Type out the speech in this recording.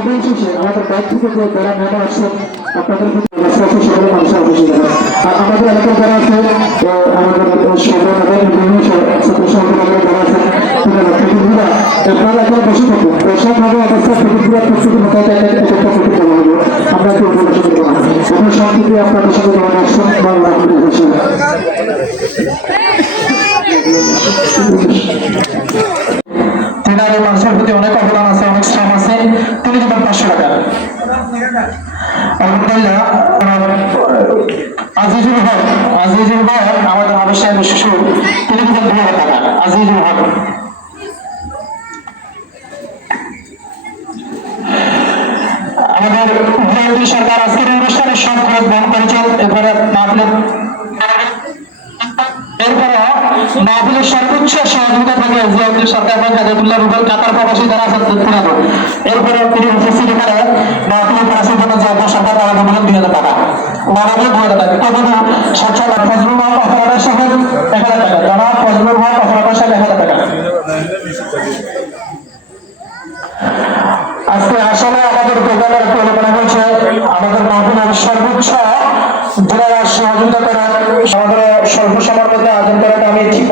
প্রধান শেষে আমাদের ব্যাগ থেকে যে যারা নেতা আসছেন আপনাদের সকল মানুষের অবশ্যই দেবেন আর আমাদের এলাকার যারা আছে আমাদের বিভিন্ন ছাত্র সংগঠনের যারা আছে তারা প্রতিনিধিরা আপনারা এখানে বসে থাকুন প্রসাদভাবে অবস্থা প্রতিক্রিয়া প্রস্তুতি মোতাবেক এক এক একটা প্রতি করা হবে আমরা একটু উপলব্ধি করব আমরা সংক্ষেপে আপনাদের সাথে দেওয়া আসছেন বাংলা ভাষায় তেনার প্রতি অনেক অবদান আছে, অনেক শ্রম আছে। তিনি দেবেন পাঁচশো টাকা। আমাদের হাজার সরকার আজকের অনুষ্ঠানে সব খরচ বহন করেছেন। এরপরে মাহফিলের মাহফিলের সর্বোচ্চ সহযোগিতা থাকে জিয়াউদ্দিন সরকার এবং কাজাতুল্লাহ রুবেল কাতার প্রবাসী যারা আছেন তিনাদের এরপরে তিনি উপস্থিত এখানে মাহফিলের প্রবাসীর জন্য জিয়াউদ্দিন সরকার তারা দুই হাজার টাকা। নারায়ণ দুই হাজার টাকা। কত সচ্ছল ফজলুল হক অপরাধের সাহেব এক হাজার টাকা। জনাব ফজলুল হক অপরাধের সাহেব এক হাজার টাকা। আজকে আসলে আমাদের প্রোগ্রামের আলোচনা হয়েছে, আমাদের